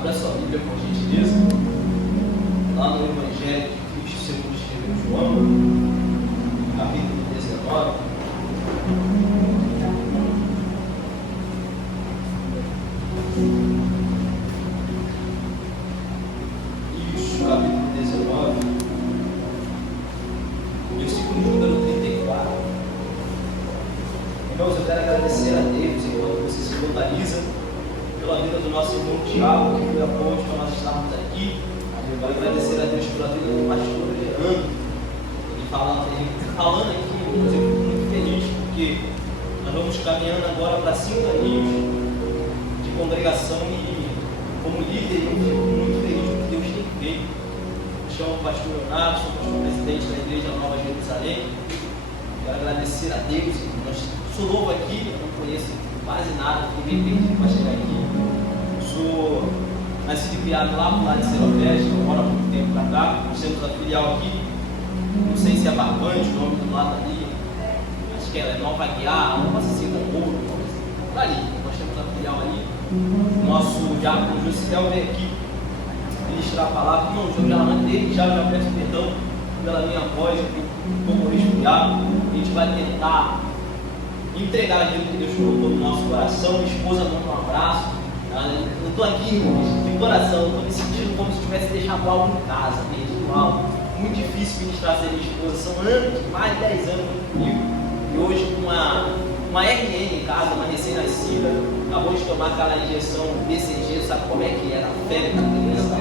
Abra sua Bíblia, por gentileza, lá no Evangelho de Cristo segundo escreveu João, capítulo 19. Isso, capítulo 19, versículo número 34. Irmãos, eu quero agradecer a Deus enquanto você se localiza pela vida do nosso irmão Tiago, que foi a ponte para nós estarmos aqui. Eu quero agradecer a Deus pela vida do pastor Leandro. Ele falando aqui, eu fico muito feliz porque nós vamos caminhando agora para 5 aninhos de congregação e, como líder, eu fico muito feliz com o que Deus tem feito. Me chamo o pastor Leonardo, sou pastor presidente da Igreja Nova Jerusalém. Quero agradecer a Deus. Sou novo aqui, eu não conheço quase nada, fiquei bem perdido para chegar aqui. Sou nascido e criado lá no lado de Seropeste, eu moro há muito tempo para cá. Nós temos a filial aqui, não sei se é Barbante, o nome do lado ali, acho que é Nova Guiar, não posso assim, Ouro, por ali. Nós temos a filial ali. Nosso diácono Josiel vem aqui ministrar a palavra. Não, desde já peço perdão pela minha voz, como resfriado. A gente vai tentar entregar aquilo que Deus colocou no nosso coração. Minha esposa manda um abraço. Eu estou aqui, irmãos, de coração, estou me sentindo como se tivesse deixado algo em casa mesmo, algo muito difícil ministrar sem minha esposa. São anos, mais de 10 anos comigo. E hoje com uma RN em casa, uma recém-nascida, acabou de tomar aquela injeção BCG, sabe como é que era? A febre da criança.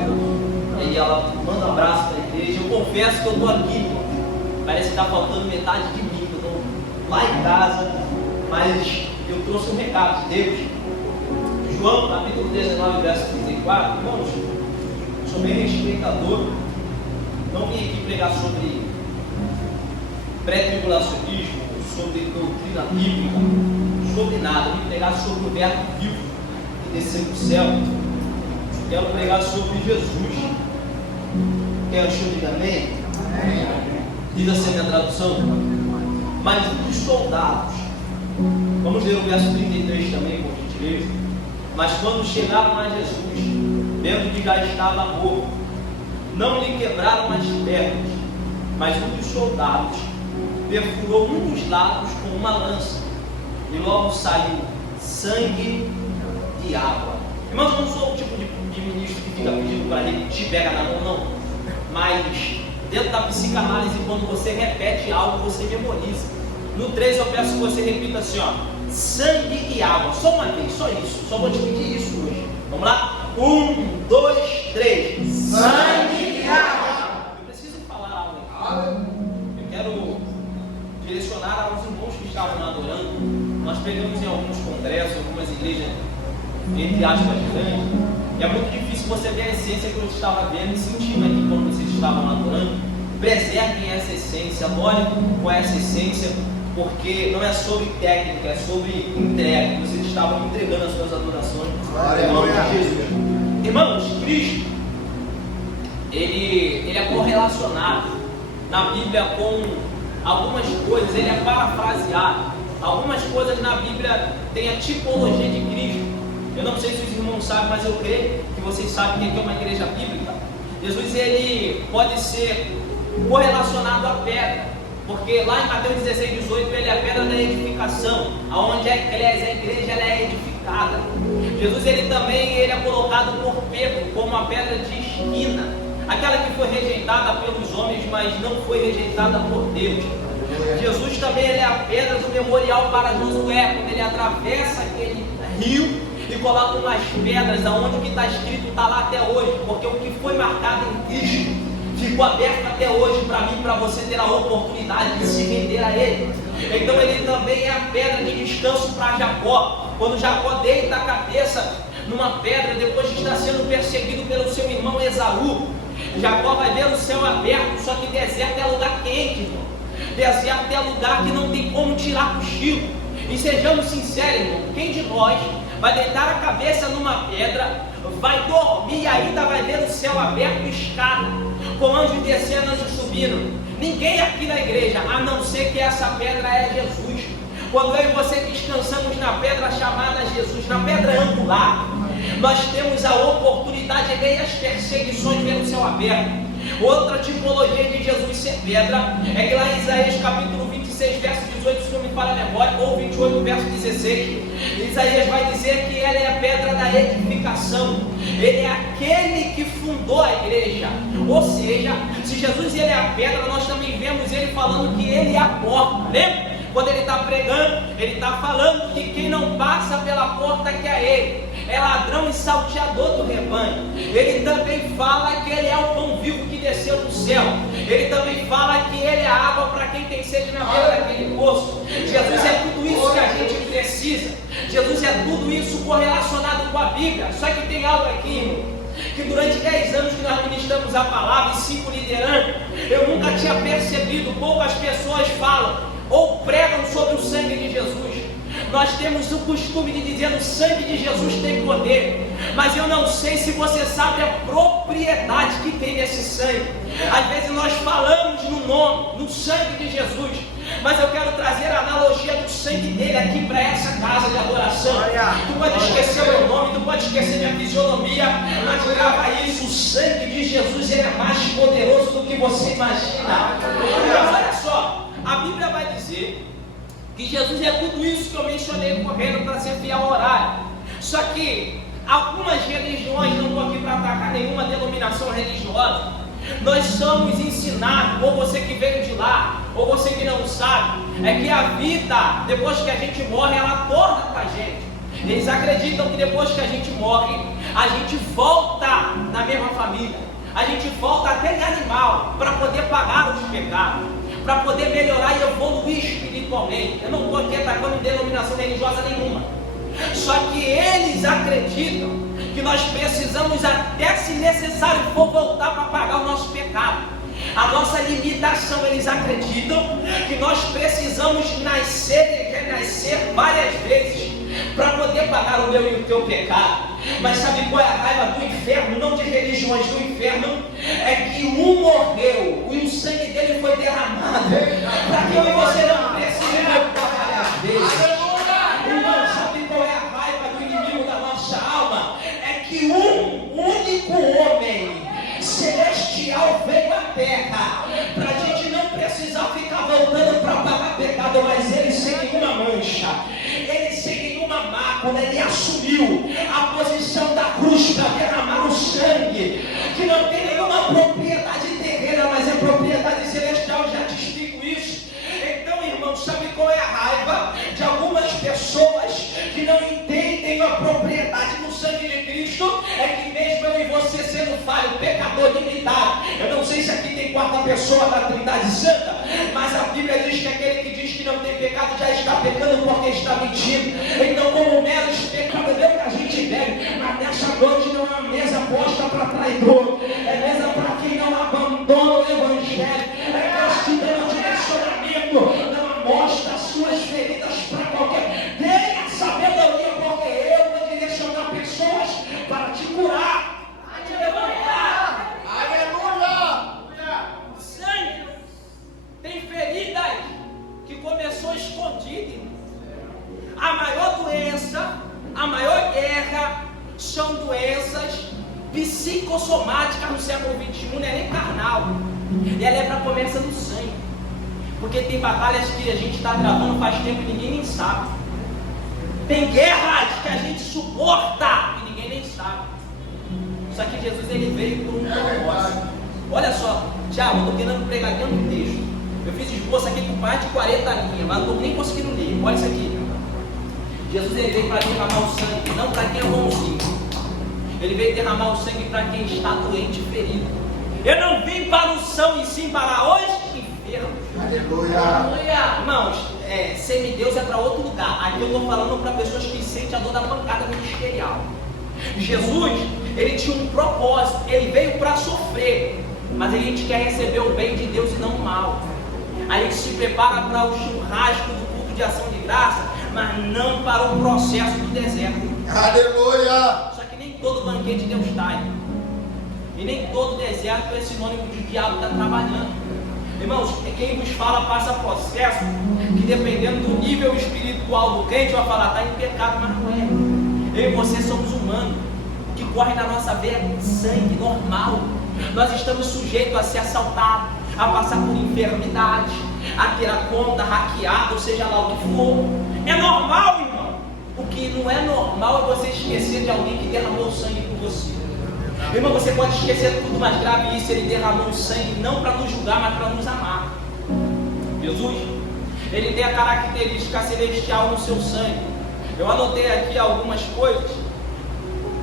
E ela manda um abraço para a igreja. Eu confesso que eu estou aqui, irmão. Parece que está faltando metade de mim. Eu estou lá em casa, mas eu trouxe um recado de Deus. João, capítulo 19, verso 34. Irmãos, sou bem respeitador. Não vim aqui pregar sobre pré-tribulacionismo, sobre doutrina bíblica, sobre nada. Vim pregar sobre o verbo vivo que desceu do céu. Quero pregar sobre Jesus. Quer o senhor diga amém? Diz assim a minha tradução. Mas os soldados, vamos ler o verso 33 também, por gentileza. Mas quando chegaram a Jesus, vendo que já estava morto, não lhe quebraram as pernas, mas um dos soldados perfurou um dos lados com uma lança, e logo saiu sangue e água. Irmãos, eu não sou o tipo de ministro que fica pedindo para repetir, pega na mão, não. Mas dentro da psicanálise, quando você repete algo, você memoriza. No 3 eu peço que você repita assim, ó: sangue e água, só uma vez, só isso, só vou te pedir isso hoje. Vamos lá? 1, 2, 3. Sangue e água. Eu preciso falar algo. Eu quero direcionar aos irmãos que estavam adorando. Nós pegamos em alguns congressos, algumas igrejas, entre aspas, grandes, e é muito difícil você ver a essência que eu estava vendo e sentindo aqui quando vocês estavam adorando. Preservem essa essência, adorem com essa essência, porque não é sobre técnica, é sobre entrega. Vocês estavam entregando as suas adorações em nome de Jesus. Irmãos, Cristo, ele é correlacionado na Bíblia com algumas coisas, ele é parafraseado. Algumas coisas na Bíblia têm a tipologia de Cristo. Eu não sei se os irmãos sabem, mas eu creio que vocês sabem que é uma igreja bíblica. Jesus, ele pode ser correlacionado à pedra, porque lá em Mateus 16, 18, ele é a pedra da edificação, aonde a igreja ela é edificada. Jesus, ele também é colocado por Pedro como a pedra de esquina, aquela que foi rejeitada pelos homens, mas não foi rejeitada por Deus. Jesus também ele é a pedra do memorial para Josué, quando ele atravessa aquele rio e coloca umas pedras, aonde o que está escrito está lá até hoje, porque o que foi marcado em Cristo ficou aberto até hoje para mim, para você ter a oportunidade de se render a Ele. Então ele também é a pedra de descanso para Jacó, quando Jacó deita a cabeça numa pedra, depois de estar sendo perseguido pelo seu irmão Esaú. Jacó vai ver o céu aberto, só que deserto é lugar quente, irmão. Deserto é lugar que não tem como tirar cochilo. E sejamos sinceros, irmão, quem de nós vai deitar a cabeça numa pedra, vai dormir e ainda vai ver o céu aberto e escada, com anjos descendo, anjos subindo? Ninguém aqui na igreja, a não ser que essa pedra é Jesus. Quando eu e você descansamos na pedra chamada Jesus, na pedra angular, nós temos a oportunidade perseguições pelo céu aberto. Outra tipologia de Jesus ser pedra é que lá em Isaías capítulo 26, verso 18, se não me falha a memória, ou 28, verso 16, Isaías vai dizer que ele é a pedra da edificação, ele é aquele que fundou a igreja. Ou seja, se Jesus ele é a pedra, nós também vemos ele falando que ele é a porta. Lembra? Quando ele está pregando, ele está falando que quem não passa pela porta que é ele, é ladrão e salteador do rebanho. Ele também fala que ele é o pão vivo que desceu do céu. Ele também fala que ele é a água para quem tem sede na beira daquele poço. Jesus é tudo isso que a gente precisa. Jesus é tudo isso correlacionado com a Bíblia. Só que tem algo aqui, irmão, que durante 10 anos que nós ministramos a palavra e 5 liderando, eu nunca tinha percebido. Poucas pessoas falam ou pregam sobre o sangue de Jesus. Nós temos o costume de dizer que o sangue de Jesus tem poder, mas eu não sei se você sabe a propriedade que tem desse sangue. Às vezes nós falamos no nome, no sangue de Jesus, mas eu quero trazer a analogia do sangue dele aqui para essa casa de adoração. Tu pode esquecer o meu nome, tu pode esquecer minha fisionomia, mas grava isso: o sangue de Jesus ele é mais poderoso do que você imagina. Mas olha só, a Bíblia vai dizer que Jesus é tudo isso que eu mencionei correndo para ser fiel ao horário. Só que algumas religiões, não estou aqui para atacar nenhuma denominação religiosa, nós somos ensinados, ou você que veio de lá, ou você que não sabe, é que a vida, depois que a gente morre, ela torna com a gente. Eles acreditam que depois que a gente morre, a gente volta na mesma família, a gente volta até em animal, para poder pagar os pecados, para poder melhorar e evoluir espiritualmente. Eu não estou aqui atacando denominação religiosa nenhuma, só que eles acreditam que nós precisamos, até se necessário for, voltar para pagar o nosso pecado, a nossa limitação. Eles acreditam que nós precisamos nascer e renascer várias vezes para poder pagar o meu e o teu pecado. Mas sabe qual é a raiva do inferno? Não de religiões, do inferno é que um morreu e o sangue dele foi derramado para que eu e você não precisem voltar várias vezes. Irmão, sabe qual é a raiva do inimigo da nossa alma? É que um único homem celestial veio à terra para a gente não precisar ficar voltando para pagar pecado, mas ele sem nenhuma mancha, ele sem nenhuma mácula, ele assumiu a posição da cruz para derramar o sangue, que não tem nenhuma propriedade terrena, mas é propriedade celestial. Já te explico isso. Então, irmão, sabe qual é a raiva de algumas pessoas que não entendem a propriedade do sangue de Cristo? É que mesmo eu e você sendo falho, pecador, limitado, eu não sei se aqui tem quarta pessoa da Trindade Santa, mas a Bíblia diz que aquele que diz que não tem pecado já está pecando porque está mentindo. Então, como meros pecadores, é que a gente bebe, mas nessa noite não é uma mesa posta para traidor, é mesa para quem não abandona o Evangelho, é Deus te dando direcionamento, não amostra as suas feridas para qualquer. Tenha sabedoria, porque eu vou direcionar pessoas para te curar. Sangue tem feridas que começou escondida. A maior doença, a maior guerra são doenças psicossomáticas no século XXI, não é nem carnal. E ela é para começar no sangue. Porque tem batalhas que a gente está travando faz tempo e ninguém nem sabe. Tem guerras que a gente suporta e ninguém nem sabe. Só que Jesus ele veio por um propósito. Olha só, Tiago, eu estou querendo pregar dentro do texto. Eu fiz esboço aqui com mais de 40 linhas, mas não estou nem conseguindo ler. Olha isso aqui. Jesus ele veio para derramar o sangue, não para quem é bonzinho. Ele veio derramar o sangue para quem está doente e ferido. Eu não vim para o são e sim para os enfermos. Aleluia. Irmãos, semideus é para outro lugar. Aqui eu estou falando para pessoas que sentem a dor da pancada ministerial. Jesus, ele tinha um propósito. Ele veio para sofrer, mas a gente quer receber o bem de Deus e não o mal. A gente se prepara para o churrasco do culto de ação de graça, mas não para o processo do deserto. Aleluia. Só que nem todo banquete Deus está. E nem todo deserto é sinônimo de diabo estar trabalhando. Irmãos, quem vos fala passa processo que, dependendo do nível espiritual do crente, vai falar, está em pecado, mas não é. Eu e você somos humanos. O que corre na nossa veia é sangue normal. Nós estamos sujeitos a ser assaltados, a passar por enfermidade, a ter a conta hackeada, ou seja lá o que for. É normal, irmão. O que não é normal é você esquecer de alguém que derramou sangue por você. Irmão, você pode esquecer tudo mais grave isso. Ele derramou sangue não para nos julgar, mas para nos amar. Jesus, ele tem a característica celestial no seu sangue. Eu anotei aqui algumas coisas.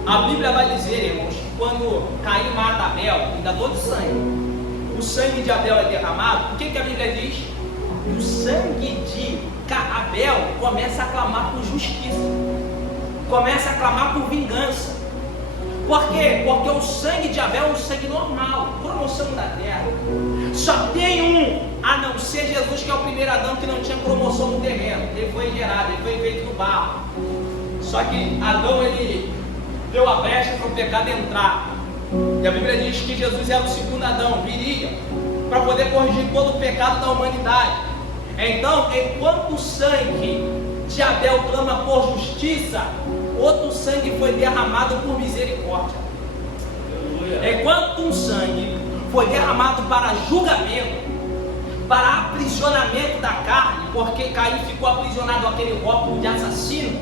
A Bíblia vai dizer, irmãos, que quando Caim mata Abel, ainda todo sangue, o sangue de Abel é derramado. O que a Bíblia diz? O sangue de Abel começa a clamar por justiça, começa a clamar por vingança. Por quê? Porque o sangue de Abel é um sangue normal, promoção da terra. Só tem um, a não ser Jesus, que é o primeiro Adão, que não tinha promoção no terreno. Ele foi gerado, ele foi feito do barro. Só que Adão, ele deu a brecha para o pecado entrar. E a Bíblia diz que Jesus era o segundo Adão, viria para poder corrigir todo o pecado da humanidade. Então, enquanto o sangue de Abel clama por justiça, outro sangue foi derramado por misericórdia. Enquanto um sangue foi derramado para julgamento, para aprisionamento da carne, porque Caim ficou aprisionado àquele rótulo de assassino,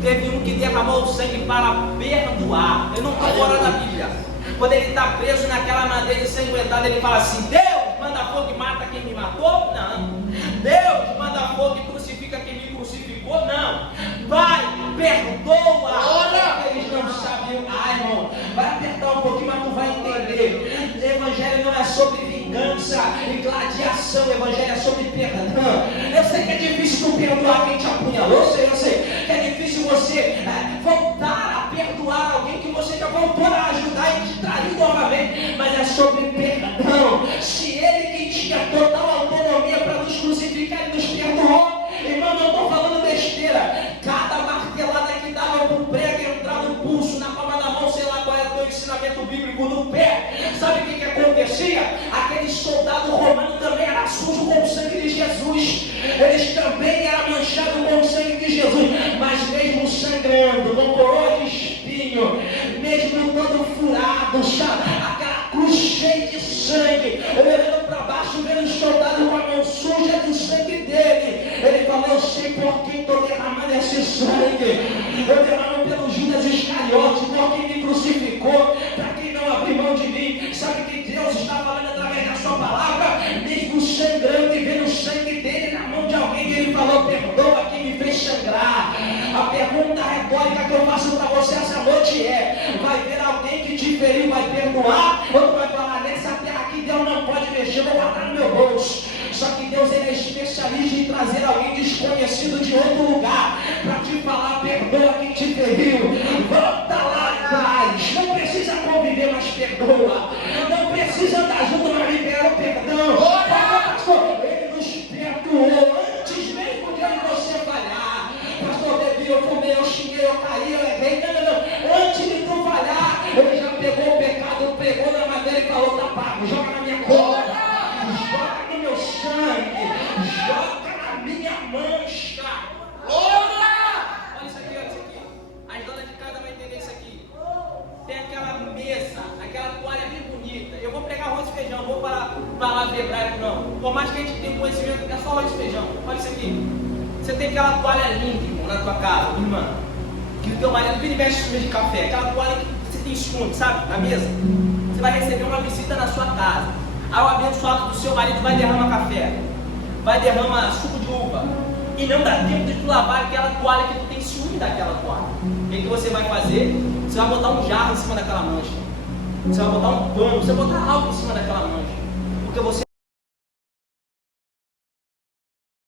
teve um que derramou o sangue para perdoar. Eu não estou fora da Bíblia. Quando ele está preso naquela madeira ensanguentada, ele fala assim: Deus manda fogo e mata quem me matou? Não. Deus manda fogo e crucifica quem me crucificou? Não. Pai, perdoa. Olha, eles não sabiam. Ai, irmão, vai apertar um pouquinho, mas tu vai entender. O evangelho não é sobre vingança e gladiação. O evangelho é sobre perdão. Eu sei que é difícil tu perdoar quem te apunhalou. Eu sei que é difícil você voltar a perdoar alguém que você já voltou a ajudar e te traiu novamente. Mas é sobre perdão. Se ele que tinha total autonomia para nos crucificar e nos perdoou, irmão, não estou falando besteira. Cada martelada que dava para o prego entrar no pulso, na palma da mão, sei lá qual é o teu ensinamento bíblico, no pé. Sabe o que acontecia? Aquele soldado romano também era sujo com o sangue de Jesus. Eles também eram manchados com o sangue de Jesus. Mas mesmo sangrando, com coroa de espinho, mesmo todo furado, sabe? Aquela cruz cheia de sangue, olhando para baixo, vendo o soldado com a mão suja do sangue dele. Ele falou: eu sei por quem estou derramando esse sangue. Eu derramo pelo Judas Iscariote, por quem me crucificou, para quem não abriu mão de mim. Sabe que Deus está falando através da sua palavra, mesmo sangrando e vendo o sangue dele na mão de alguém. Ele falou: perdoa quem me fez sangrar. A pergunta retórica que eu faço para você essa noite é: vai ver alguém que te feriu, vai perdoar? Ou tu vai falar: nessa terra aqui Deus não pode mexer, vou guardar no meu bolso? Só que Deus, ele é especialista em trazer alguém desconhecido de outro lugar para te falar: perdoa quem te feriu, volta lá atrás, não precisa conviver, mas perdoa, não precisa andar junto, mas libera o perdão. Pastor, ele nos perdoou antes mesmo de você falhar. Pastor Davi, eu fumei, eu xinguei, eu caí, eu errei. Não, antes de tu falhar, ele já pegou o pecado, pegou na madeira e falou: tá pago, joga na minha conta, joga no meu sangue, joga na minha mancha. Olha isso aqui, olha isso aqui. As donas de casa vão entender isso aqui. Tem aquela mesa, aquela toalha bem bonita. Eu vou pregar arroz e feijão, não vou falar palavra hebraico não. Por mais que a gente tenha conhecimento, é só arroz e feijão. Olha isso aqui. Você tem aquela toalha linda, irmão, na tua casa, irmã, que o teu marido vira e mexe suja de café. Aquela toalha que você tem esconde, sabe, na mesa. Você vai receber uma visita na sua casa. Aí o abençoado do seu marido vai derramar café, vai derramar suco de uva, e não dá tempo de tu lavar aquela toalha que tu tem ciúme daquela toalha. O que você vai fazer? Você vai botar um jarro em cima daquela mancha, você vai botar um pano, você vai botar algo em cima daquela mancha, porque você